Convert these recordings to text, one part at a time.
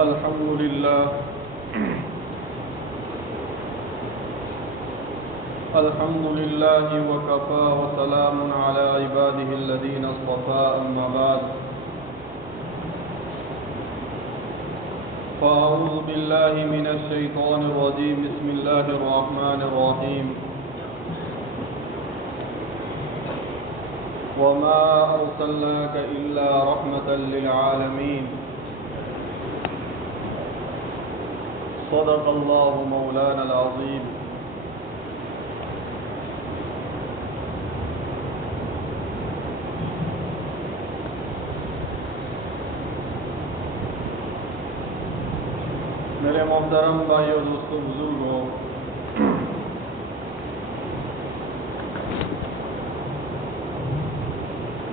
الحمد لله وكفى وسلام على عباده الذين اصطفى أما بعد فأعوذ بالله من الشيطان الرجيم بسم الله الرحمن الرحيم وما أرسلناك إلا رحمة للعالمين صدق الله مولانا العظيم میرے محترم بھائیو دوستو بزرگوں،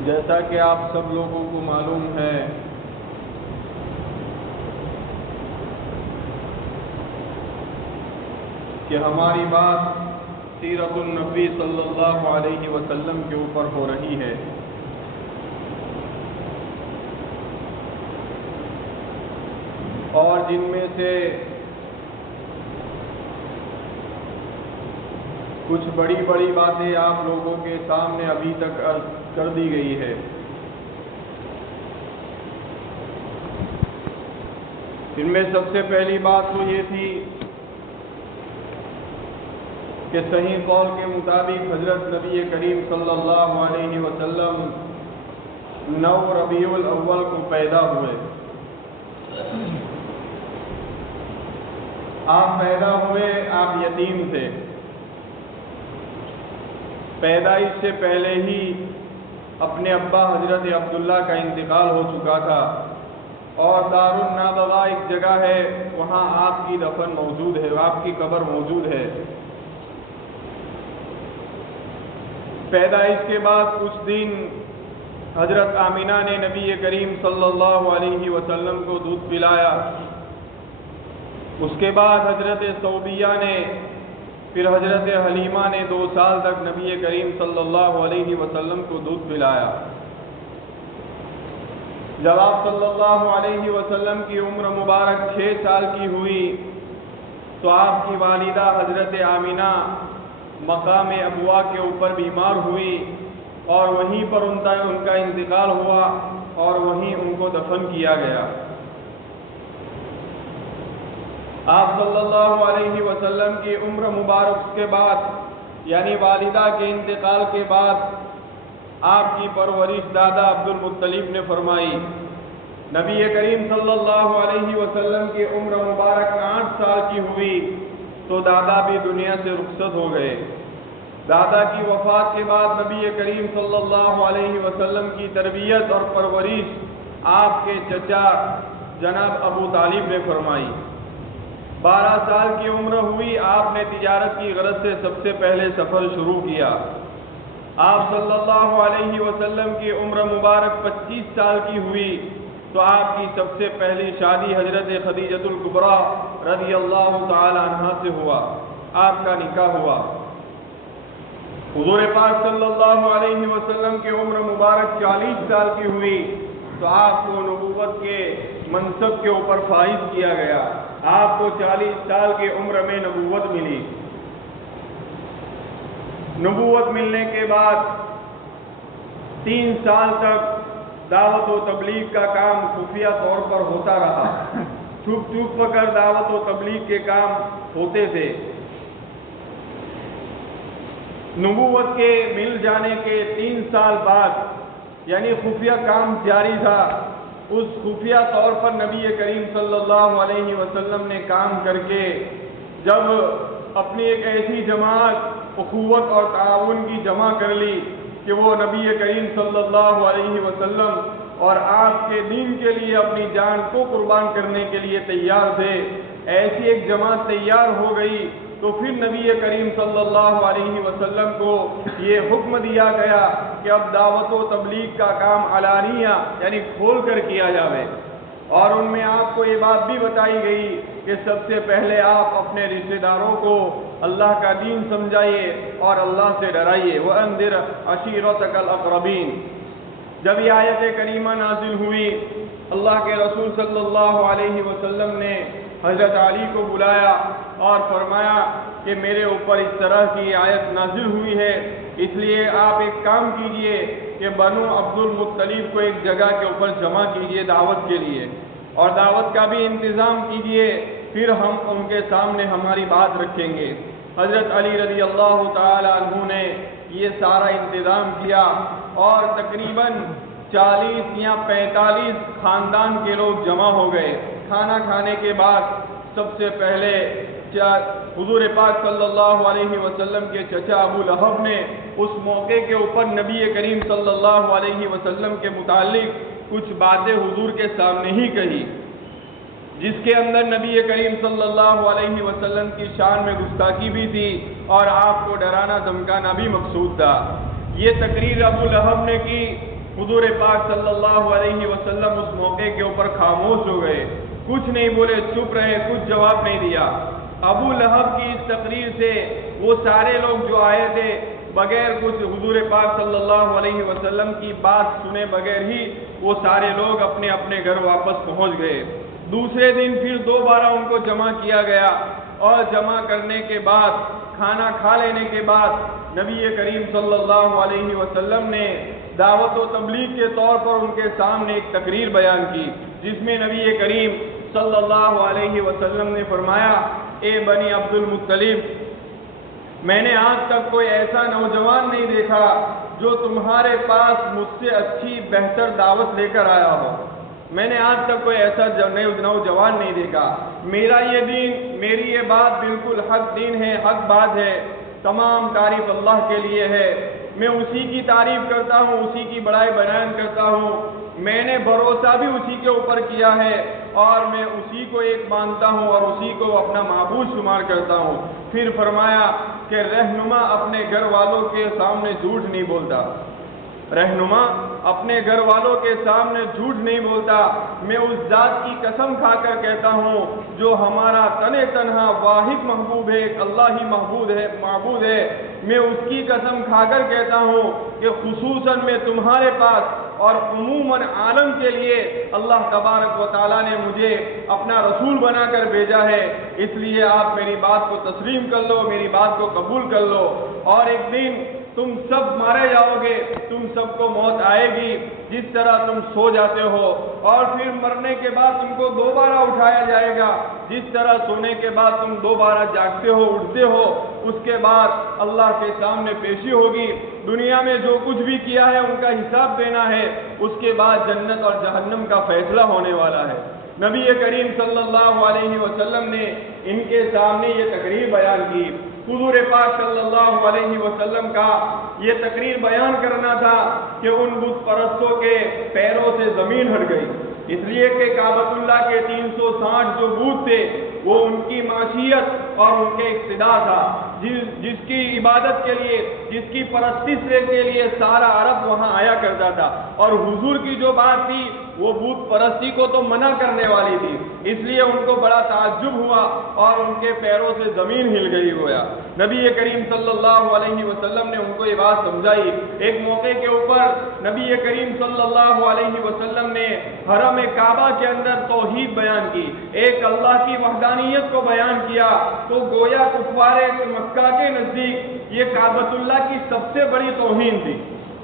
جیسا کہ آپ سب لوگوں کو معلوم ہے کہ ہماری بات سیرت النبی صلی اللہ علیہ وسلم کے اوپر ہو رہی ہے۔ اور جن میں سے کچھ بڑی بڑی باتیں آپ لوگوں کے سامنے ابھی تک عرض کر دی گئی ہے۔ ان میں سب سے پہلی بات تو یہ تھی کہ صحیح قول کے مطابق حضرت نبی کریم صلی اللہ علیہ وسلم 9 ربیع الاول کو پیدا ہوئے۔ آپ پیدا ہوئے، آپ یتیم تھے۔ پیدائش سے پہلے ہی اپنے ابا حضرت عبداللہ کا انتقال ہو چکا تھا، اور دار النابغہ ایک جگہ ہے، وہاں آپ کی دفن موجود ہے، آپ کی قبر موجود ہے۔ پیدائش کے بعد کچھ دن حضرت آمینہ نے نبی کریم صلی اللہ علیہ وسلم کو دودھ پلایا۔ اس کے بعد حضرت صوبیہ نے، پھر حضرت حلیمہ نے 2 سال تک نبی کریم صلی اللہ علیہ وسلم کو دودھ پلایا۔ جب آپ صلی اللہ علیہ وسلم کی عمر مبارک 6 سال کی ہوئی تو آپ کی والدہ حضرت آمینہ مقام ابوا کے اوپر بیمار ہوئی، اور وہیں پر ان کا انتقال ہوا، اور وہیں ان کو دفن کیا گیا۔ آپ صلی اللہ علیہ وسلم کی عمر مبارک کے بعد، یعنی والدہ کے انتقال کے بعد، آپ کی پرورش دادا عبد المطلب نے فرمائی۔ نبی کریم صلی اللہ علیہ وسلم کی عمر مبارک 8 سال کی ہوئی تو دادا بھی دنیا سے رخصت ہو گئے۔ دادا کی وفات کے بعد نبی کریم صلی اللہ علیہ وسلم کی تربیت اور پرورش آپ کے چچا جناب ابو طالب نے فرمائی۔ 12 سال کی عمر ہوئی، آپ نے تجارت کی غرض سے سب سے پہلے سفر شروع کیا۔ آپ صلی اللہ علیہ وسلم کی عمر مبارک 25 سال کی ہوئی تو آپ کی سب سے پہلی شادی حضرت خدیجہ الکبریٰ رضی اللہ تعالی عنہا سے ہوا، آپ کا نکاح ہوا۔ حضور پاک صلی اللہ علیہ وسلم کی عمر مبارک 40 سال کی ہوئی تو آپ کو نبوت کے منصب کے اوپر فائز کیا گیا۔ آپ کو 40 سال کی عمر میں نبوت ملی۔ نبوت ملنے کے بعد 3 سال تک دعوت و تبلیغ کا کام خفیہ طور پر ہوتا رہا، چھپ چھپ کر دعوت و تبلیغ کے کام ہوتے تھے۔ نبوت کے مل جانے کے 3 سال بعد، یعنی خفیہ کام جاری تھا، اس خفیہ طور پر نبی کریم صلی اللہ علیہ وسلم نے کام کر کے جب اپنی ایک ایسی جماعت اخوت اور تعاون کی جمع کر لی کہ وہ نبی کریم صلی اللہ علیہ وسلم اور آپ کے دین کے لیے اپنی جان کو قربان کرنے کے لیے تیار تھے، ایسی ایک جماعت تیار ہو گئی تو پھر نبی کریم صلی اللہ علیہ وسلم کو یہ حکم دیا گیا کہ اب دعوت و تبلیغ کا کام علانیہ یعنی کھول کر کیا جاوے۔ اور ان میں آپ کو یہ بات بھی بتائی گئی کہ سب سے پہلے آپ اپنے رشتہ داروں کو اللہ کا دین سمجھائیے اور اللہ سے ڈرائیے۔ وَأَنذِرْ عَشِيرَتَكَ الْأَقْرَبِينَ۔ جب یہ آیت کریمہ نازل ہوئی اللہ کے رسول صلی اللہ علیہ وسلم نے حضرت علی کو بلایا اور فرمایا کہ میرے اوپر اس طرح کی آیت نازل ہوئی ہے، اس لیے آپ ایک کام کیجئے کہ بنو عبد المطلب کو ایک جگہ کے اوپر جمع کیجئے دعوت کے لیے، اور دعوت کا بھی انتظام کیجئے، پھر ہم ان کے سامنے ہماری بات رکھیں گے۔ حضرت علی رضی اللہ تعالی عنہ نے یہ سارا انتظام کیا اور تقریباً 40 یا 45 خاندان کے لوگ جمع ہو گئے۔ کھانا کھانے کے بعد سب سے پہلے حضور پاک صلی اللہ علیہ وسلم کے چچا ابو لہب نے اس موقع کے اوپر نبی کریم صلی اللہ علیہ وسلم کے متعلق کچھ باتیں حضور کے سامنے ہی کہی، جس کے اندر نبی کریم صلی اللہ علیہ وسلم کی شان میں گستاخی بھی تھی اور آپ کو ڈرانا دھمکانا بھی مقصود تھا۔ یہ تقریر ابو لہب نے کی، حضور پاک صلی اللہ علیہ وسلم اس موقع کے اوپر خاموش ہو گئے، کچھ نہیں بولے، چپ رہے، کچھ جواب نہیں دیا۔ ابو لہب کی اس تقریر سے وہ سارے لوگ جو آئے تھے بغیر کچھ حضور پاک صلی اللہ علیہ وسلم کی بات سنے بغیر ہی وہ سارے لوگ اپنے اپنے گھر واپس پہنچ گئے۔ دوسرے دن پھر دوبارہ ان کو جمع کیا گیا اور جمع کرنے کے بعد کھانا کھا لینے کے بعد نبی کریم صلی اللہ علیہ وسلم نے دعوت و تبلیغ کے طور پر ان کے سامنے ایک تقریر بیان کی، جس میں نبی کریم صلی اللہ علیہ وسلم نے فرمایا، اے بنی عبد المطلب، میں نے آج تک کوئی ایسا نوجوان نہیں دیکھا جو تمہارے پاس مجھ سے اچھی بہتر دعوت لے کر آیا ہو۔ میں نے آج تک کوئی ایسا نوجوان نہیں دیکھا۔ میرا یہ دین، میری یہ بات بالکل حق دین ہے، حق بات ہے، تمام تعریف اللہ کے لیے ہے، میں اسی کی تعریف کرتا ہوں، اسی کی بڑائی بیان کرتا ہوں، میں نے بھروسہ بھی اسی کے اوپر کیا ہے اور میں اسی کو ایک مانتا ہوں اور اسی کو اپنا معبود شمار کرتا ہوں۔ پھر فرمایا کہ رہنما اپنے گھر والوں کے سامنے جھوٹ نہیں بولتا، رہنما اپنے گھر والوں کے سامنے جھوٹ نہیں بولتا۔ میں اس ذات کی قسم کھا کر کہتا ہوں جو ہمارا تنہا واحد محبوب ہے، اللہ ہی معبود ہے، میں اس کی قسم کھا کر کہتا ہوں کہ خصوصاً میں تمہارے پاس اور عموماً عالم کے لیے اللہ تبارک و تعالیٰ نے مجھے اپنا رسول بنا کر بھیجا ہے، اس لیے آپ میری بات کو تسلیم کر لو، میری بات کو قبول کر لو، اور ایک دن تم سب مارے جاؤ گے، تم سب کو موت آئے گی، جس طرح تم سو جاتے ہو اور پھر مرنے کے بعد تم کو دوبارہ اٹھایا جائے گا، جس طرح سونے کے بعد تم دوبارہ جاگتے ہو، اٹھتے ہو، اس کے بعد اللہ کے سامنے پیشی ہوگی، دنیا میں جو کچھ بھی کیا ہے ان کا حساب دینا ہے، اس کے بعد جنت اور جہنم کا فیصلہ ہونے والا ہے۔ نبی کریم صلی اللہ علیہ وسلم نے ان کے سامنے یہ تقریر بیان کی۔ حضور پاک صلی اللہ علیہ وسلم کا یہ تقریر بیان کرنا تھا کہ ان بت پرستوں کے پیروں سے زمین ہٹ گئی، اس لیے کہ کعبۃ اللہ کے 360 جو بت تھے وہ ان کی معیشت اور ان کے اقتدار تھا، جس کی عبادت کے لیے، جس کی پرستش کے لیے سارا عرب وہاں آیا کرتا تھا، اور حضور کی جو بات تھی وہ بت پرستی کو تو منع کرنے والی تھی، اس لیے ان کو بڑا تعجب ہوا اور ان کے پیروں سے زمین ہل گئی گویا۔ نبی کریم صلی اللہ علیہ وسلم نے ان کو یہ بات سمجھائی۔ ایک موقع کے اوپر نبی کریم صلی اللہ علیہ وسلم نے حرم کعبہ کے اندر توحید بیان کی، ایک اللہ کی وحدانیت کو بیان کیا، تو گویا کفار مکہ کے نزدیک یہ کعبۃ اللہ کی سب سے بڑی توہین تھی،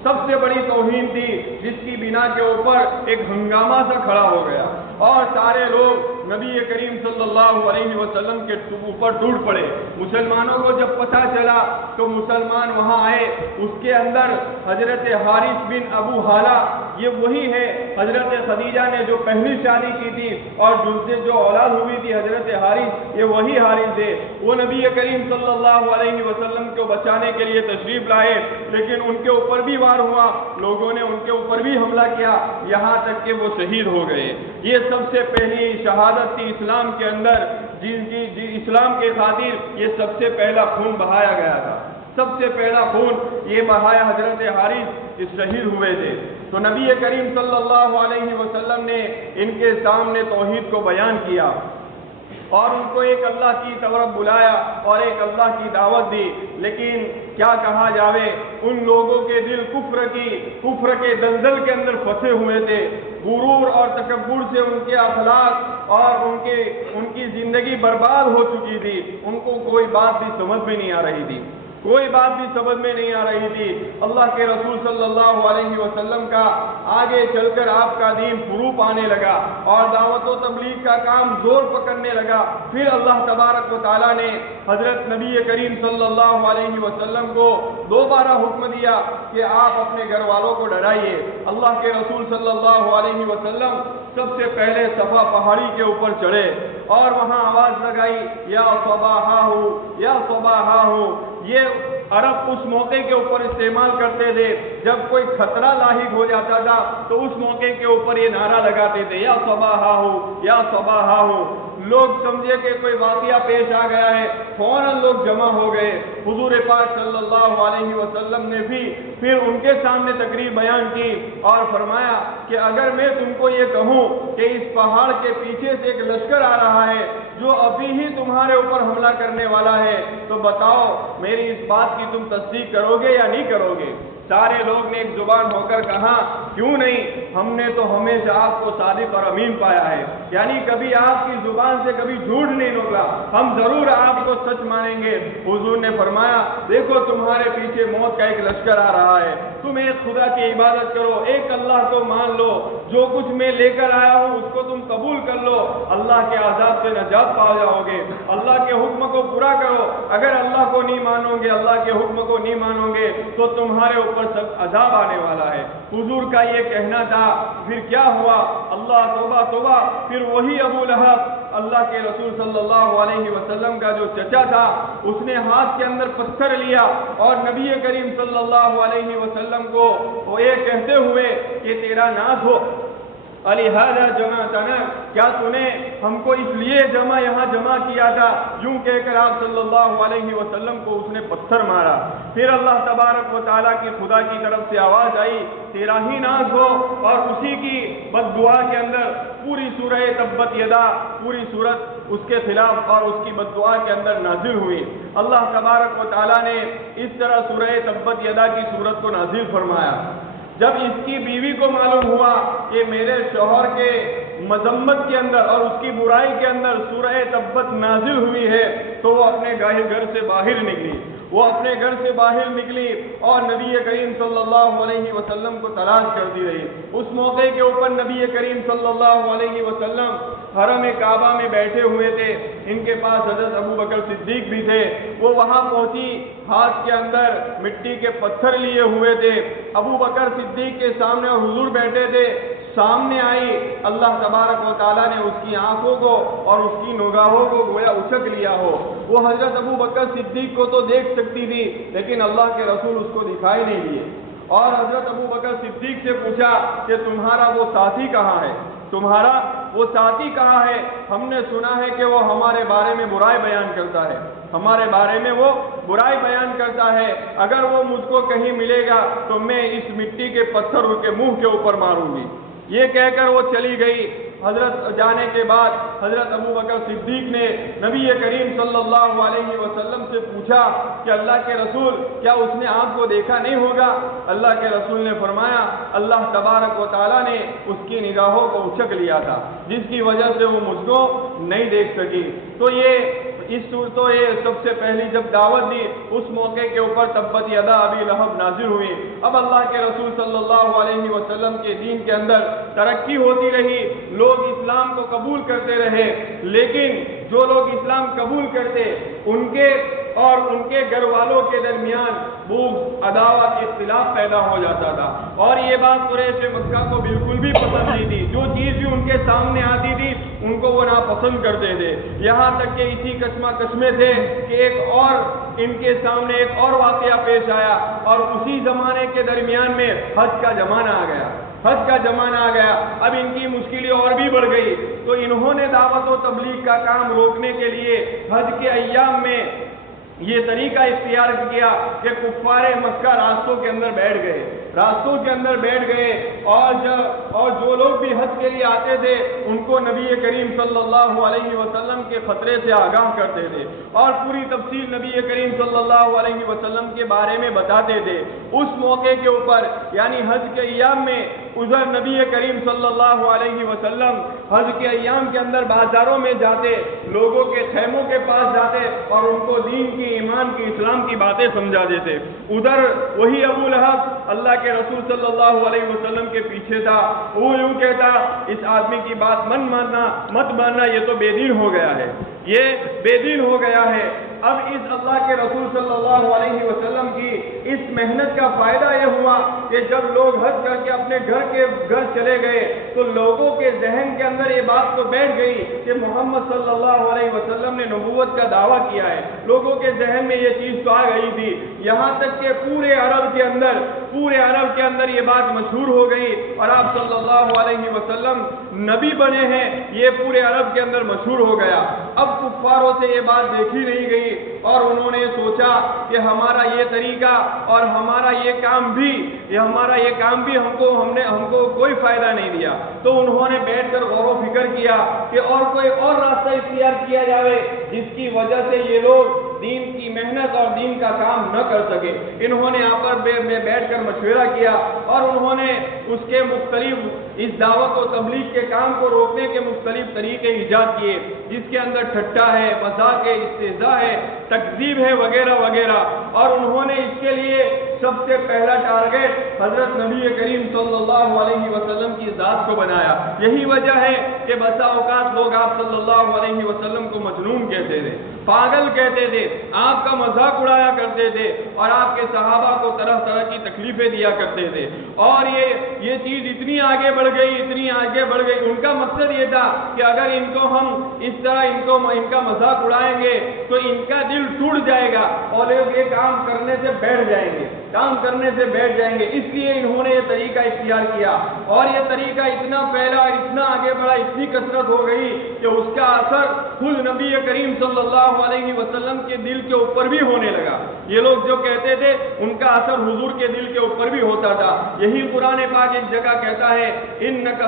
سب سے بڑی توہین تھی، جس کی بنا کے اوپر ایک ہنگامہ سا کھڑا ہو گیا اور سارے لوگ نبی کریم صلی اللہ علیہ وسلم کے اوپر ٹوٹ پڑے۔ مسلمانوں کو جب پتہ چلا تو مسلمان وہاں آئے، اس کے اندر حضرت حارث بن ابو حالہ، یہ وہی ہے حضرت خدیجہ نے جو پہلی شادی کی تھی اور جن سے جو اولاد ہوئی تھی حضرت حارث، یہ وہی حارث ہے، وہ نبی کریم صلی اللہ علیہ وسلم کو بچانے کے لیے تشریف لائے، لیکن ان کے اوپر بھی وار ہوا، لوگوں نے ان کے اوپر بھی حملہ کیا، یہاں تک کہ وہ شہید ہو گئے۔ یہ سب سے پہلی شہادت تھی اسلام کے اندر، اسلام کے خاطر یہ سب سے پہلا خون بہایا گیا تھا، سب سے پہلا خون یہ بہایا حضرت حارث جو شہید ہوئے تھے۔ تو نبی کریم صلی اللہ علیہ وسلم نے ان کے سامنے توحید کو بیان کیا۔ اور ان کو ایک اللہ کی طرف بلایا اور ایک اللہ کی دعوت دی، لیکن کیا کہا جاوے، ان لوگوں کے دل کفر کے دلدل کے اندر پھنسے ہوئے تھے، غرور اور تکبر سے ان کے اخلاق اور ان کی زندگی برباد ہو چکی تھی، ان کو کوئی بات بھی سمجھ میں نہیں آ رہی تھی، کوئی بات بھی سمجھ میں نہیں آ رہی تھی۔ اللہ کے رسول صلی اللہ علیہ وسلم کا آگے چل کر آپ کا دین فروغ پانے لگا اور دعوت و تبلیغ کا کام زور پکڑنے لگا۔ پھر اللہ تبارک و تعالیٰ نے حضرت نبی کریم صلی اللہ علیہ وسلم کو دوبارہ حکم دیا کہ آپ اپنے گھر والوں کو ڈرائیے۔ اللہ کے رسول صلی اللہ علیہ وسلم سب سے پہلے صفا پہاڑی کے اوپر چڑھے اور وہاں آواز لگائی، یا صباحا ہو، یا صباحا ہو۔ یہ عرب اس موقع کے اوپر استعمال کرتے تھے جب کوئی خطرہ لاحق ہو جاتا تھا تو اس موقع کے اوپر یہ نعرہ لگاتے تھے، یا صباحا ہو، یا صباحا ہو۔ لوگ سمجھے کہ کوئی واقعہ پیش آ گیا ہے، فوراً لوگ جمع ہو گئے۔ حضور پاک صلی اللہ علیہ وسلم نے بھی پھر ان کے سامنے تقریر بیان کی اور فرمایا کہ اگر میں تم کو یہ کہوں کہ اس پہاڑ کے پیچھے سے ایک لشکر آ رہا ہے جو ابھی ہی تمہارے اوپر حملہ کرنے والا ہے، تو بتاؤ میری اس بات کی تم تصدیق کرو گے یا نہیں کرو گے؟ سارے لوگ نے ایک زبان ہو کر کہا، کیوں نہیں، ہم نے تو ہمیشہ آپ کو صادق اور امین پایا ہے، یعنی کبھی آپ کی زبان سے کبھی جھوٹ نہیں نکلا، ہم ضرور آپ کو سچ مانیں گے۔ حضور نے فرمایا، دیکھو تمہارے پیچھے موت کا ایک لشکر آ رہا ہے، تم ایک خدا کی عبادت کرو، ایک اللہ کو مان لو، جو کچھ میں لے کر آیا ہوں اس کو تم قبول کر لو، اللہ کے عذاب سے نجات پا جاؤ گے۔ اللہ کے حکم کو پورا کرو، اگر اللہ کو نہیں مانو گے، اللہ کے حکم کو نہیں مانو گے تو تمہارے اوپر سب عذاب آنے والا ہے۔ حضور کا یہ کہنا تھا۔ پھر کیا ہوا؟ اللہ توبہ توبہ، پھر وہی ابو لہب، اللہ کے رسول صلی اللہ علیہ وسلم کا جو چچا تھا، اس نے ہاتھ کے اندر پتھر لیا اور نبی کریم صلی اللہ علیہ وسلم کو وہ یہ کہتے ہوئے کہ تیرا ناز ہو، لہذا جمعتنا، کیا تو نے ہم کو اس لیے یہاں جمع کیا تھا؟ یوں کہہ کر آپ صلی اللہ علیہ وسلم کو اس نے پتھر مارا۔ پھر اللہ تبارک و تعالیٰ کی خدا کی طرف سے آواز آئی، تیرا ہی ناز ہو، اور اسی کی بد دعا کے اندر پوری سورہ تبت یدا، پوری صورت اس کے خلاف اور اس کی بد دعا کے اندر نازل ہوئی۔ اللہ تبارک و تعالیٰ نے اس طرح سورہ تبت یدا کی صورت کو نازل فرمایا۔ جب اس کی بیوی کو معلوم ہوا کہ میرے شوہر کے مذمت کے اندر اور اس کی برائی کے اندر سورہ تبت نازل ہوئی ہے تو وہ اپنے گھر سے باہر نکلی، اور نبی کریم صلی اللہ علیہ وسلم کو تلاش کرتی رہی۔ اس موقع کے اوپر نبی کریم صلی اللہ علیہ وسلم حرم کعبہ میں بیٹھے ہوئے تھے، ان کے پاس حضرت ابو بکر صدیق بھی تھے۔ وہ وہاں پہنچی، ہاتھ کے اندر مٹی کے پتھر لیے ہوئے تھے، ابو بکر صدیق کے سامنے اور حضور بیٹھے تھے۔ سامنے آئی، اللہ تبارک و تعالیٰ نے اس کی آنکھوں کو اور اس کی نگاہوں کو گویا اچک لیا ہو۔ وہ حضرت ابو بکر صدیق کو تو دیکھ سکتی تھی لیکن اللہ کے رسول اس کو دکھائی نہیں دیے، اور حضرت ابو بکر صدیق سے پوچھا کہ تمہارا وہ ساتھی کہاں ہے؟ ہم نے سنا ہے کہ وہ ہمارے بارے میں برائی بیان کرتا ہے، اگر وہ مجھ کو کہیں ملے گا تو میں اس مٹی کے پتھر کے منہ کے اوپر ماروں گی۔ یہ کہہ کر وہ چلی گئی۔ حضرت جانے کے بعد حضرت ابو بکر صدیق نے نبی کریم صلی اللہ علیہ وسلم سے پوچھا کہ اللہ کے رسول، کیا اس نے آپ کو دیکھا نہیں ہوگا؟ اللہ کے رسول نے فرمایا، اللہ تبارک و تعالیٰ نے اس کی نگاہوں کو اچک لیا تھا، جس کی وجہ سے وہ مجھ کو نہیں دیکھ سکی۔ تو یہ سب سے پہلی جب دعوت دی اس موقع کے اوپر تبت یدا ابی لہب نازل ہوئی۔ اب اللہ کے رسول صلی اللہ علیہ وسلم کے دین کے اندر ترقی ہوتی رہی، لوگ اسلام کو قبول کرتے رہے، لیکن جو لوگ اسلام قبول کرتے ان کے گھر والوں کے درمیان بغض، عداوت، اختلاف پیدا ہو جاتا تھا، اور یہ بات قریش مکہ کو بالکل بھی پسند نہیں تھی۔ جو چیز بھی ان کے سامنے آتی تھی ان کو وہ ناپسند کرتے تھے، یہاں تک کہ اسی کشمکش میں تھے کہ ان کے سامنے ایک اور واقعہ پیش آیا، اور اسی زمانے کے درمیان میں حج کا زمانہ آ گیا۔ اب ان کی مشکلیں اور بھی بڑھ گئی، تو انہوں نے دعوت و تبلیغ کا کام روکنے کے لیے حج کے ایام میں یہ طریقہ اختیار کیا کہ کفار مکہ راستوں کے اندر بیٹھ گئے، راستوں کے اندر بیٹھ گئے، اور جو لوگ بھی حج کے لیے آتے تھے ان کو نبی کریم صلی اللہ علیہ وسلم کے خطرے سے آگاہ کرتے تھے اور پوری تفصیل نبی کریم صلی اللہ علیہ وسلم کے بارے میں بتاتے تھے۔ اس موقع کے اوپر یعنی حج کے ایام میں ادھر نبی کریم صلی اللہ علیہ وسلم حج کے ایام کے اندر بازاروں میں جاتے، لوگوں کے خیموں کے پاس جاتے اور ان کو دین کی، ایمان کی، اسلام کی باتیں سمجھا دیتے۔ ادھر وہی ابو لہب اللہ کے رسول صلی اللہ علیہ وسلم کے پیچھے تھا، وہ یوں کہتا اس آدمی کی بات مت ماننا، یہ تو بے دین ہو گیا ہے، یہ بے دین ہو گیا ہے۔ اب اس اللہ کے رسول صلی اللہ علیہ وسلم کی اس محنت کا فائدہ یہ ہوا کہ جب لوگ حج کر کے اپنے گھر چلے گئے تو لوگوں کے ذہن کے اندر یہ بات تو بیٹھ گئی کہ محمد صلی اللہ علیہ وسلم نے نبوت کا دعویٰ کیا ہے، لوگوں کے ذہن میں یہ چیز تو آ گئی تھی، یہاں تک کہ پورے عرب کے اندر یہ بات مشہور ہو گئی اور آپ صلی اللہ علیہ وسلم نبی بنے ہیں، یہ پورے عرب کے اندر مشہور ہو گیا۔ اب کفاروں سے یہ بات دیکھی نہیں گئی اور انہوں نے سوچا کہ ہمارا یہ طریقہ اور ہمارا یہ کام بھی ہم کو کوئی فائدہ نہیں دیا، تو انہوں نے بیٹھ کر غور و فکر کیا کہ اور کوئی اور راستہ اختیار کیا جائے جس کی وجہ سے یہ لوگ دین کی محنت اور دین کا کام نہ کر سکے۔ انہوں نے آپس میں بیٹھ کر مشورہ کیا اور انہوں نے اس کے مختلف اس دعوت و تبلیغ کے کام کو روکنے کے مختلف طریقے ایجاد کیے، جس کے اندر ٹھٹا ہے، مذاق ہے، استہزاء ہے، تکذیب ہے، وغیرہ وغیرہ، اور انہوں نے اس کے لیے سب سے پہلا ٹارگیٹ حضرت نبی کریم صلی اللہ علیہ وسلم کی ذات کو بنایا۔ یہی وجہ ہے کہ بسا اوقات لوگ آپ صلی اللہ علیہ وسلم کو مجنون کہتے تھے، پاگل کہتے تھے، آپ کا مذاق اڑایا کرتے تھے اور آپ کے صحابہ کو طرح طرح کی تکلیفیں دیا کرتے تھے، اور یہ چیز اتنی آگے بڑھ گئی۔ ان کا مقصد یہ تھا کہ اگر ان کو ہم اس طرح ان کا مذاق اڑائیں گے تو ان کا دل ٹوٹ جائے گا اور یہ کام کرنے سے بیٹھ جائیں گے، اس لیے انہوں نے یہ طریقہ اختیار کیا اور یہ طریقہ اتنا پھیلا، اتنا آگے بڑھا، اتنی کثرت ہو گئی کہ اس کا اثر خود نبی کریم صلی اللہ علیہ وسلم کے دل کے اوپر بھی ہونے لگا۔ یہ لوگ جو کہتے تھے ان کا اثر حضور کے دل کے اوپر بھی ہوتا تھا۔ یہی قرآن پاک ایک جگہ کہتا ہے انک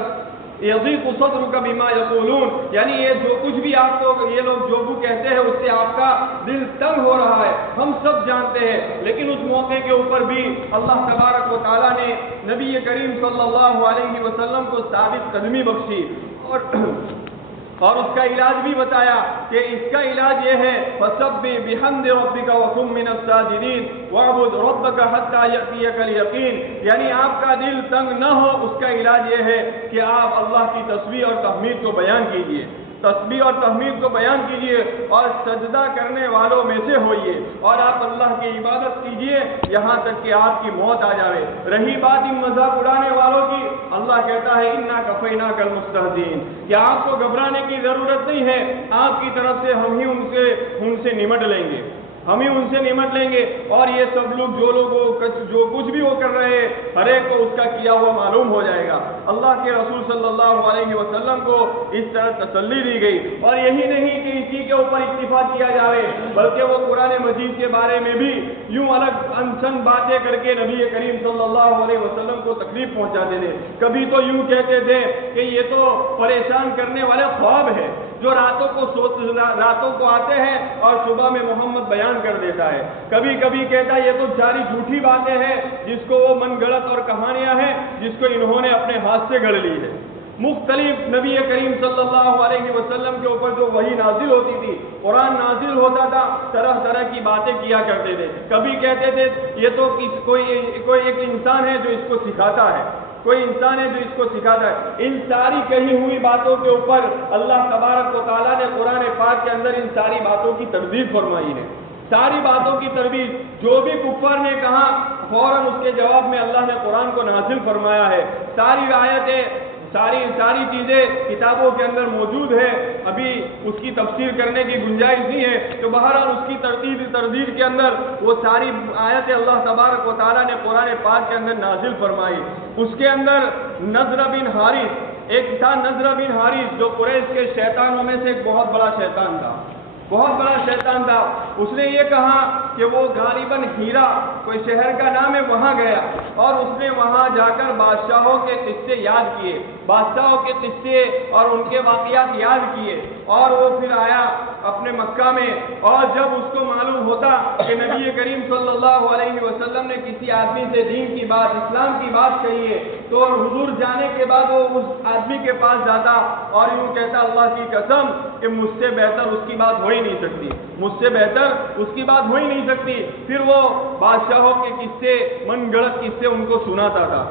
یضیق صدرک بما یقولون، یعنی یہ جو کچھ بھی آپ کو یہ لوگ جو بھی کہتے ہیں اس سے آپ کا دل تنگ ہو رہا ہے، ہم سب جانتے ہیں۔ لیکن اس موقع کے اوپر بھی اللہ تبارک و تعالیٰ نے نبی کریم صلی اللہ علیہ وسلم کو ثابت قدمی بخشی اور اس کا علاج بھی بتایا کہ اس کا علاج یہ ہے فَسَبِّحْ بِحَمْدِ رَبِّكَ وَكُن مِّنَ السَّاجِدِينَ وَاعْبُدْ رَبَّكَ حَتَّىٰ يَأْتِيَكَ الْيَقِينُ، یعنی آپ کا دل تنگ نہ ہو، اس کا علاج یہ ہے کہ آپ اللہ کی تسبیح اور تحمید کو بیان کیجیے، اور سجدہ کرنے والوں میں سے ہوئیے اور آپ اللہ کی عبادت کیجیے یہاں تک کہ آپ کی موت آ جائے۔ رہی بات ان مذاق اڑانے والوں کی، اللہ کہتا ہے اِنَّا كَفَيْنَاكَ الْمُسْتَهْزِئِينَ، کہ آپ کو گھبرانے کی ضرورت نہیں ہے، آپ کی طرف سے ہم ہی ان سے نمٹ لیں گے، اور یہ سب لوگ جو کچھ بھی وہ کر رہے ہیں ہر ایک کو اس کا کیا ہوا معلوم ہو جائے گا۔ اللہ کے رسول صلی اللہ علیہ وسلم کو اس طرح تسلی دی گئی، اور یہی نہیں کہ اسی کے اوپر اکتفا کیا جائے بلکہ وہ قرآن مجید کے بارے میں بھی یوں الگ انسن باتیں کر کے نبی کریم صلی اللہ علیہ وسلم کو تکلیف پہنچاتے تھے۔ کبھی تو یوں کہتے تھے کہ یہ تو پریشان کرنے والے خواب ہے جو راتوں کو آتے ہیں اور صبح میں محمد بیان کر دیتا ہے۔ کبھی کبھی کہتا یہ تو ساری جھوٹی باتیں ہیں جس کو وہ من گڑت اور کہانیاں ہیں جس کو انہوں نے اپنے ہاتھ سے گڑھ لی ہے۔ مختلف نبی کریم صلی اللہ علیہ وسلم کے اوپر جو وحی نازل ہوتی تھی، قرآن نازل ہوتا تھا، طرح طرح کی باتیں کیا کرتے تھے۔ کبھی کہتے تھے یہ تو کوئی ایک انسان ہے جو اس کو سکھاتا ہے، ان ساری کہی ہوئی باتوں کے اوپر اللہ تبارک و تعالیٰ نے قرآن پاک کے اندر ان ساری باتوں کی تردید فرمائی ہے۔ ساری باتوں کی تردید جو بھی کفار نے کہا فوراً اس کے جواب میں اللہ نے قرآن کو نازل فرمایا ہے۔ ساری آیتیں ساری چیزیں کتابوں کے اندر موجود ہے، ابھی اس کی تفسیر کرنے کی گنجائش نہیں ہے، تو بہرحال اس کی تردید کے اندر وہ ساری آیتیں اللہ تبارک و تعالیٰ نے قرآن پاک کے اندر نازل فرمائی۔ اس کے اندر نضر بن حارث ایک تھا، نضر بن حارث جو قریش کے شیطانوں میں سے ایک بہت بڑا شیطان تھا۔ بہت بڑا شیطان تھا. اس نے یہ کہا کہ وہ غالباً ہیرا کوئی شہر کا نام ہے وہاں گیا اور اس نے وہاں جا کر بادشاہوں کے قصے یاد کیے, بادشاہوں کے قصے اور ان کے واقعات یاد کیے, اور وہ پھر آیا اپنے مکہ میں. اور جب اس کو معلوم ہوتا کہ نبی کریم صلی اللہ علیہ وسلم نے کسی آدمی سے دین کی بات, اسلام کی بات کہی ہے, تو حضور جانے کے بعد وہ اس آدمی کے پاس جاتا اور یوں کہتا اللہ کی قسم کہ مجھ سے بہتر اس کی بات ہو ہی نہیں سکتی, مجھ سے بہتر اس کی بات ہو ہی نہیں سکتی. پھر وہ بادشاہوں کے قصے, من گڑت قصے ان کو سناتا تھا.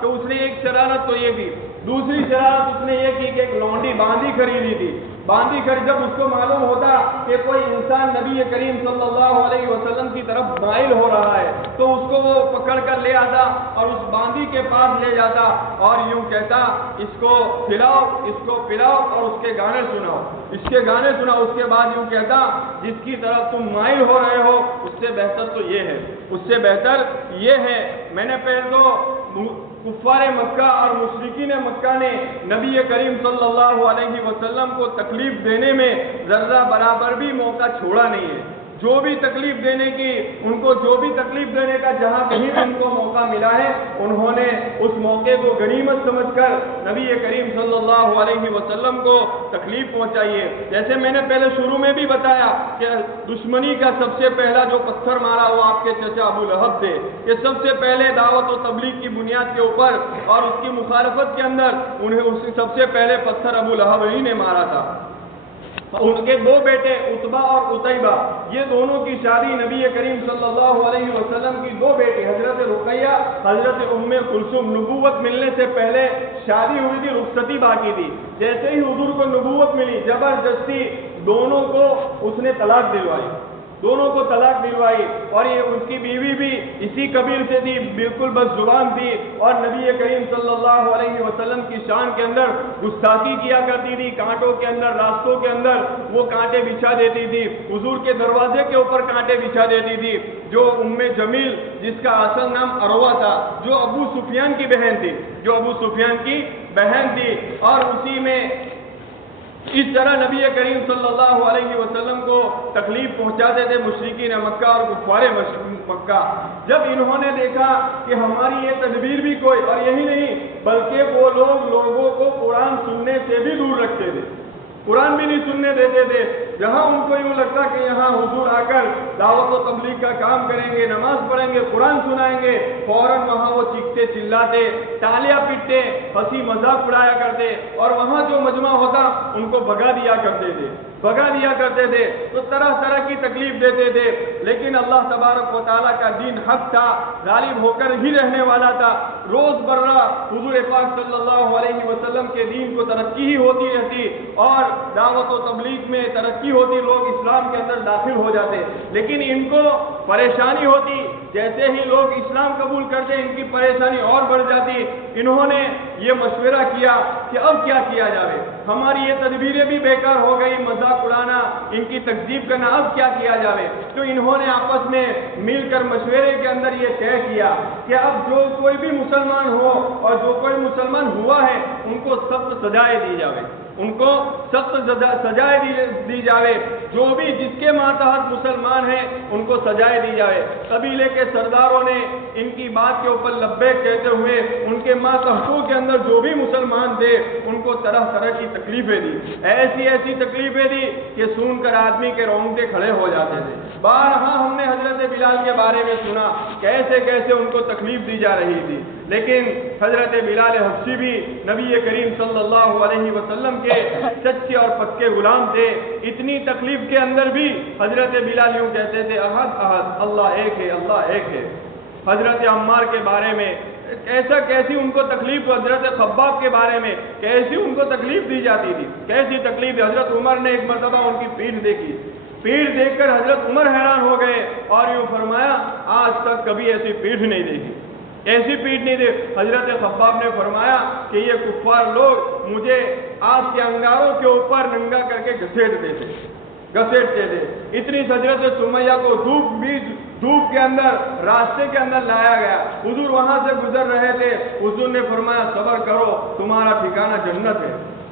کہ اس نے ایک شرارت تو یہ کی, دوسری شرارت اس نے یہ کی کہ ایک لونڈی باندھی خریدی تھی. باندھی خرید جب اس کو معلوم ہوتا کہ کوئی انسان نبی کریم صلی اللہ علیہ وسلم کی طرف مائل ہو رہا ہے تو اس کو وہ پکڑ کر لے آتا اور اس باندھی کے پاس لے جاتا اور یوں کہتا اس کو کھلاؤ, اس کو پلاؤ اور اس کے گانے سناؤ, اس کے گانے سناؤ. اس کے بعد یوں کہتا جس کی طرف تم مائل ہو رہے ہو اس سے بہتر تو یہ ہے, اس سے بہتر یہ ہے. میں نے پہلے تو کفار مکہ اور مشرکین مکہ نے نبی کریم صلی اللہ علیہ وسلم کو تکلیف دینے میں ذرہ برابر بھی موقع چھوڑا نہیں ہے. جو بھی تکلیف دینے کی, ان کو جو بھی تکلیف دینے کا جہاں کہیں بھی ان کو موقع ملا ہے, انہوں نے اس موقع کو غنیمت سمجھ کر نبی کریم صلی اللہ علیہ وسلم کو تکلیف پہنچائی ہے. جیسے میں نے پہلے شروع میں بھی بتایا کہ دشمنی کا سب سے پہلا جو پتھر مارا وہ آپ کے چچا ابو لہب تھے. یہ سب سے پہلے دعوت و تبلیغ کی بنیاد کے اوپر اور اس کی مخالفت کے اندر انہیں سب سے پہلے پتھر ابو لہب ہی نے مارا تھا. ان کے دو بیٹے عتبہ اور عتیبہ, یہ دونوں کی شادی نبی کریم صلی اللہ علیہ وسلم کی دو بیٹی حضرت رقیہ, حضرت ام کلثوم, نبوت ملنے سے پہلے شادی ہوئی تھی, رخصتی باقی تھی. جیسے ہی حضور کو نبوت ملی زبردستی دونوں کو اس نے طلاق دلوائی, دونوں کو طلاق دلوائی. اور یہ اس کی بیوی بھی اسی قبیل سے تھی, بالکل بس زبان تھی اور نبی کریم صلی اللہ علیہ وسلم کی شان کے اندر گستاخی کیا کرتی تھی. کانٹوں کے اندر, راستوں کے اندر وہ کانٹے بچھا دیتی تھی, حضور کے دروازے کے اوپر کانٹے بچھا دیتی تھی. جو ام جمیل جس کا اصل نام عروہ تھا, جو ابو سفیان کی بہن تھی, اور اسی میں اس طرح نبی کریم صلی اللہ علیہ وسلم کو تکلیف پہنچاتے تھے مشرکین مکہ اور کفار مکہ. جب انہوں نے دیکھا کہ ہماری یہ تدبیر بھی کوئی, اور یہی نہیں بلکہ وہ لوگ لوگوں کو قرآن سننے سے بھی دور رکھتے تھے, قرآن بھی نہیں سننے دیتے تھے. جہاں ان کو یوں لگتا کہ یہاں حضور آ کر دعوت و تبلیغ کا کام کریں گے, نماز پڑھیں گے, قرآن سنائیں گے, فوراً وہاں وہ چیختے چلاتے, تالیاں پیٹتے, ہنسی مذاق اڑایا کرتے, اور وہاں جو مجمع ہوتا ان کو بھگا دیا کرتے تھے. تو طرح طرح کی تکلیف دیتے تھے. لیکن اللہ تبارک و تعالیٰ کا دین حق تھا, غالب ہو کر ہی رہنے والا تھا. روز برہ حضور پاک صلی اللہ علیہ وسلم کے دین کو ترقی ہی ہوتی رہتی اور دعوت و تبلیغ میں ترقی ہوتی, لوگ اسلام کے اندر داخل ہو جاتے. لیکن ان کو پریشانی ہوتی, جیسے ہی لوگ اسلام قبول کرتے ان کی پریشانی اور بڑھ جاتی. انہوں نے یہ مشورہ کیا کہ اب کیا کیا جائے, ہماری یہ تدبیریں بھی بیکار ہو گئی, مذاق اڑانا, ان کی تکذیب کرنا, اب کیا کیا جائے. تو انہوں نے آپس میں مل کر مشورے کے اندر یہ طے کیا کہ اب جو کوئی بھی مسلمان ہو اور جو کوئی مسلمان ہوا ہے ان کو سخت سزائیں دی جائے, ان کو سخت سزائیں دی جائے. جو بھی جس کے ماتحت مسلمان ہیں ان کو سزائیں دی جائے. قبیلے کے سرداروں نے ان کی بات کے اوپر لبیک کہتے ہوئے ان کے ماتحتوں کے اندر جو بھی مسلمان تھے ان کو طرح طرح کی تکلیفیں دی, ایسی تکلیفیں دی کہ سن کر آدمی کے رونگٹے کھڑے ہو جاتے تھے. بارہا ہم نے حضرت بلال کے بارے میں سنا کیسے ان کو تکلیف دی جا رہی تھی. لیکن حضرت بلال حبشی بھی نبی کریم صلی اللہ علیہ وسلم کے سچے اور پکے غلام تھے. اتنی تکلیف کے اندر بھی حضرت بلال یوں کہتے تھے احد احد, اللہ ایک ہے, اللہ ایک ہے. حضرت عمار کے بارے میں کیسی ان کو تکلیف, حضرت خباب کے بارے میں کیسی ان کو تکلیف دی جاتی تھی, کیسی تکلیف. حضرت عمر نے ایک مرتبہ ان کی پیٹھ دیکھی, پیٹھ دیکھ کر حضرت عمر حیران ہو گئے اور یوں فرمایا آج تک کبھی ایسی پیٹھ نہیں دیکھی, ایسی پیٹھ نہیں دی. حضرت خباب نے فرمایا کہ یہ کفار لوگ مجھے آگ کے انگاروں کے اوپر ننگا کر کے گھسیٹتے تھے. اتنی حضرت سمیہ کو دھوپ کے اندر راستے کے اندر لایا گیا. حضور وہاں سے گزر رہے تھے, حضور نے فرمایا صبر کرو, تمہارا ٹھکانہ جنت ہے.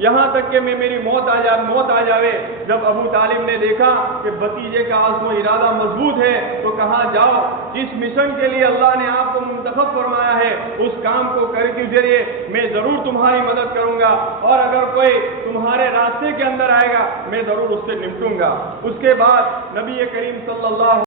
یہاں تک کہ میری موت آ جاوے۔ جب ابو طالب نے دیکھا کہ بھتیجے کا عزم و ارادہ مضبوط ہے تو کہا جاؤ، جس مشن کے لیے اللہ نے آپ کو منتخب فرمایا ہے اس کام کو کرنے کے ذریعے میں ضرور تمہاری مدد کروں گا، اور اگر کوئی تمہارے راستے کے اندر آئے گا میں ضرور اس سے نمٹوں گا۔ اس کے بعد نبی کریم صلی اللہ